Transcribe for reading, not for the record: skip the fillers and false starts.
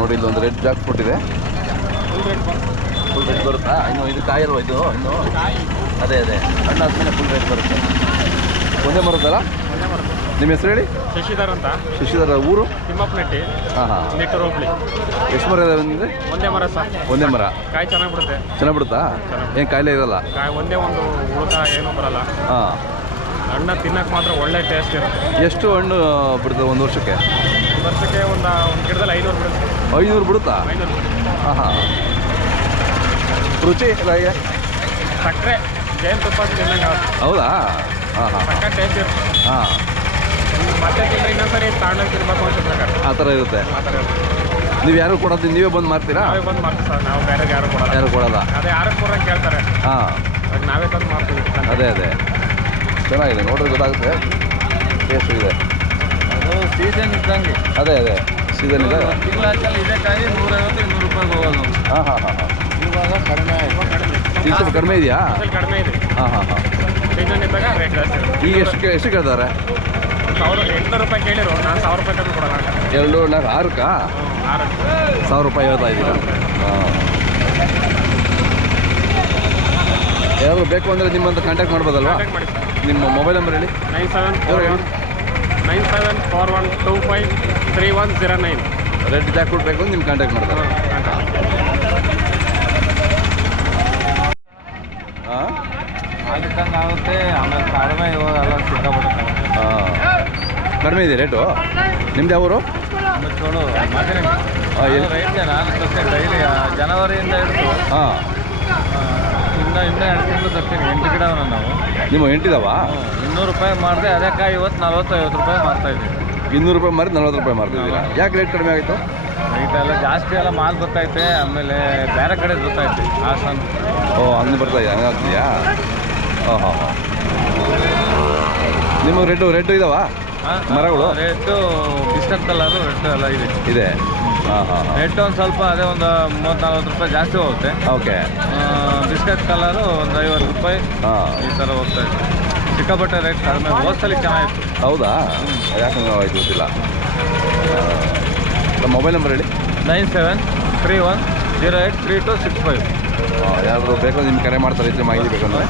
ನೋಡಿ, ಇಲ್ಲೊಂದು red Jack fruit ಇದೆ. ಫುಲ್ ರೆಡ್ ಬರುತ್ತಾ? ಇನ್ನು ಇದು ಕಾಯಲ್ವ ಇದು? ಇನ್ನು ಅದೇ ಹಣ್ಣು ಆದ್ಮೇಲೆ ಫುಲ್ ರೆಡ್ ಬರುತ್ತೆ. ಒಂದೇ ಬರುತ್ತಲ್ಲ? ನಿಮ್ಮ ಹೆಸರು ಹೇಳಿ. ಶಶಿಧರ್ ಅಂತ. ಶಶಿಧರ ಊರು? ತಿಮ್ಮಪ್ಪನಟ್ಟಿ. ಹಾಂ. ನೆಟ್ಟೂರು ಹೋಗ್ಲಿ. ಎಷ್ಟು ಮರ ಇದಾವೆ ಅಂದರೆ? ಒಂದೇ ಮರ ಸರ್. ಒಂದೇ ಮರ. ಕಾಯಿ ಚೆನ್ನಾಗಿ ಬಿಡುತ್ತೆ. ಚೆನ್ನಾಗಿ ಬಿಡುತ್ತಾ? ಏನು ಕಾಯಿಲೆ ಇರಲ್ಲ? ಕಾಯಿ ಒಂದೇ ಒಂದು ಉಳ್ಕ ಏನೂ ಬರಲ್ಲ. ಹಾಂ. ಹಣ್ಣು ತಿನ್ನಕ್ಕೆ ಮಾತ್ರ ಒಳ್ಳೆ ಟೇಸ್ಟ್ ಇರುತ್ತೆ. ಎಷ್ಟು ಹಣ್ಣು ಬಿಡುತ್ತೆ ಒಂದು ವರ್ಷಕ್ಕೆ? ವರ್ಷಕ್ಕೆ ಒಂದು ಗಿಡದಲ್ಲಿ 500 ಬಿಡುತ್ತೆ. 500 ಬಿಡುತ್ತಾ? 500 ಬಿಡುತ್ತೆ. ಹಾಂ. ರುಚಿ ಇಲ್ಲ ಹೇಗೆ? ಸಕ್ಕರೆ ಜೇನುತುಪ್ಪ ತಿನ್ನಂಗೆ. ಹೌದಾ? ಹಾಂ. ಸಕ್ಕರೆ ಟೇಸ್ಟ್ ಇರುತ್ತೆ. ಹಾಂ. ಮತ್ತೆ ತಿಂದರೆ ಇನ್ನೊಂದ್ಸರಿ ತಗೊಂಡೋಗಿ ತಿನ್ಬೇಕು ಅನ್ಸುತ್ತೆ. ಆ ಥರ ಇರುತ್ತೆ. ಆ ಥರ ಇರುತ್ತೆ. ನೀವು ಯಾರು ಕೊಡೋದು? ನೀವೇ ಬಂದು ಮಾರ್ತೀರಾ? ನಾವೇ ಬಂದು ಮಾಡ್ತೀವಿ ಸರ್. ನಾವು ಬೇರೆ ಯಾರು ಕೊಡಲ್ಲ. ಯಾರು ಕೊಡಲ್ಲ? ಅದೇ ಯಾರು ಕೊಡೋಂಗೆ ಕೇಳ್ತಾರೆ. ಹಾಂ. ಅದು ನಾವೇ ತಂದು ಮಾಡ್ತೀವಿ. ಅದೇ ಚೆನ್ನಾಗಿದೆ, ನೋಡ್ರಿ ಗೊತ್ತಾಗುತ್ತೆ. ಟೇಸ್ಟ್ ಇದೆ. ಅದು ಸೀಸನ್ ಇದ್ದಂಗೆ. ಅದೇ ಸೀಸನ್ ಇದೆ. ತಿಂಗಳಲ್ಲಿ ಇದೇ ಕಾಯಿ 150-200 ರೂಪಾಯಿಗೆ ಹೋಗೋದು. ಹಾಂ. ಇವಾಗ ಕಡಿಮೆ ಸ್ವಲ್ಪ ಕಡಿಮೆ ಇದೆಯಾ? ಕಡಿಮೆ ಇದೆ. ಹಾಂ. ಸೀಸನ್ ಇದ್ದಾಗ ರೇಟ್ ಜಾಸ್ತಿ. ಈಗ ಎಷ್ಟು ಕೇಳ್ತಾರೆ? 800 ರೂಪಾಯಿ ಕೇಳಿರು. ನಾನು 1000 ರೂಪಾಯಿ ತಂದು ಕೊಡೋಣ. 2 4 6ಕ್ಕಾ? 1000 ರೂಪಾಯಿ ಹೇಳ್ತಾ ಇದ್ದೀರಾ? ಹಾಂ. ಯಾರು ಬೇಕು ಅಂದರೆ ನಿಮ್ಮಂತ ಕಾಂಟ್ಯಾಕ್ಟ್ ಮಾಡ್ಬೋದಲ್ವಾ? ನಿಮ್ಮ ಮೊಬೈಲ್ ನಂಬರ್ ಹೇಳಿ. 9741253109. ರೆಡ್ ಜಾಕ್ ಫ್ರೂಟ್ ಬೇಕು ನಿಮ್ಮ ಕಾಂಟ್ಯಾಕ್ಟ್ ಮಾಡ್ತಾರೆ. ಹಾಂ. ಅದಕ್ಕಂಗೆ ಆಗುತ್ತೆ. ಆಮೇಲೆ ಕಡಿಮೆ ಇವಾಗೆಲ್ಲ ಸಿಕ್ಕಾಬಿಡುತ್ತೆ. ಹಾಂ. ಕಡಿಮೆ ಇದೆ ರೇಟು. ನಿಮ್ದು ಯಾವ ಊರು? ಡೈಲಿ ಜನವರಿಯಿಂದ ಹಿಡಿದು ಹಾಂ. ಇನ್ನೂ 2 ತಿಂಗಳು ತರ್ತೀನಿ. 8 ಗಿಡ ನಾವು. ನಿಮ್ಮ 8 ಇದಾವ? 200 ರೂಪಾಯಿ ಮಾಡಿದೆ. ಅದೇ ಕಾಯಿ ಇವತ್ತು 40-50 ರೂಪಾಯಿ ಮಾರ್ತಾಯಿದ್ದೀವಿ. 200 ರೂಪಾಯಿ ಮಾರಿ 40 ರೂಪಾಯಿ ಮಾರ್ತಿದ್ದೀರಾ? ಯಾಕೆ ರೇಟ್ ಕಡಿಮೆ ಆಯಿತು? ರೈಟ್ ಎಲ್ಲ ಜಾಸ್ತಿ ಎಲ್ಲ ಮಾಲ್ ಗೊತ್ತೈತೆ. ಆಮೇಲೆ ಬೇರೆ ಕಡೆ ಗೊತ್ತೈತೆ. ಹಾಸನ್. ಹಂಗೆ ಬರ್ತಾ ಇದೆ, ಹಂಗಾಗ್ತಿದೆಯಾ? ಹಾಂ. ನಿಮಗೆ ರೆಡ್ ಇದಾವ ಮರಗಳು? ರೆಡ್ಡು ಬಿಸ್ಕಟ್ ಕಲರು ರೆಡ್ ಎಲ್ಲ ಇದೆ. ಹಾಂ. ರೆಡ್ ಒಂದು ಸ್ವಲ್ಪ ಅದೇ ಒಂದು 30-40 ರೂಪಾಯಿ ಜಾಸ್ತಿ ಹೋಗುತ್ತೆ. ಓಕೆ. ಬಿಸ್ಕಟ್ ಕಲರು ಒಂದು 50 ರೂಪಾಯಿ. ಹಾಂ. ಈ ಥರ ಹೋಗ್ತಾ ಇದೆ. ಸಿಕ್ಕಾಪಟ್ಟೆ ರೇಟ್ ಕಡಿಮೆ. ಹೋದ್ಸಲಿ ಚೆನ್ನಾಗಿತ್ತು. ಹೌದಾ? ಯಾಕೆ ಆಯ್ತು ಗೊತ್ತಿಲ್ಲ. ನಮ್ಮ ಮೊಬೈಲ್ ನಂಬರ್ ಹೇಳಿ. 9731083265. ಯಾರಾದರೂ ಬೇಕು ನಿಮ್ಗೆ ಕರೆ ಮಾಡ್ತಾರೆ ಇದ್ರೆ ಮಾಹಿತಿ ಬೇಕಂದ್ರೆ.